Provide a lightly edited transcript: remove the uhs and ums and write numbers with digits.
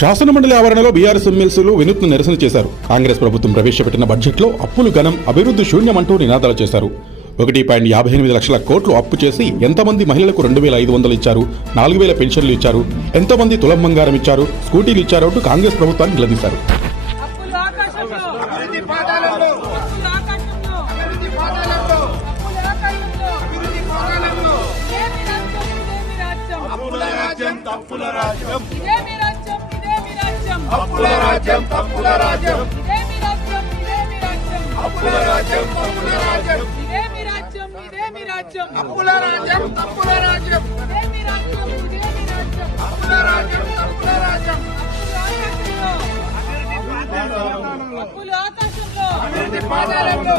శాసనమండలి ఆవరణలో బీఆర్ఎస్ ఎమ్మెల్సీలు వినూత్న నిరసన చేశారు. కాంగ్రెస్ ప్రభుత్వం ప్రవేశపెట్టిన బడ్జెట్లో అప్పులు ఘనం, అభివృద్ధి శూన్యమంటూ నినాదాలు చేశారు. 1.58 లక్షల కోట్లు అప్పు చేసి ఎంతమంది మహిళలకు 2,500 ఇచ్చారు, 4,000 పెన్షన్లు ఇచ్చారు, ఎంతమంది తులం బంగారం ఇచ్చారు, స్కూటీలు ఇచ్చారు అంటూ కాంగ్రెస్ ప్రభుత్వాన్ని నిలదీశారు. అప్పుల ఆకాశంలో